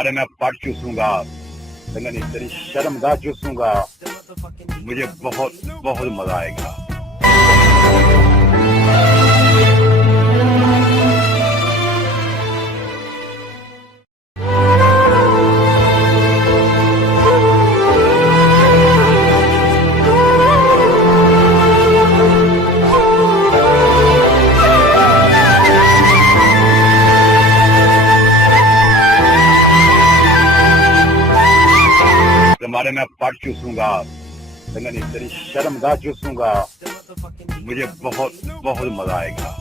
तुम्हारे मैं पट चूसूंगा, नहीं तेरी शर्मगाह चूसूंगा। मुझे बहुत बहुत मजा आएगा। तुम्हारे मैं पट चूसूंगा, नहीं तेरी शर्मगाह चूसूंगा। मुझे बहुत बहुत मजा आएगा।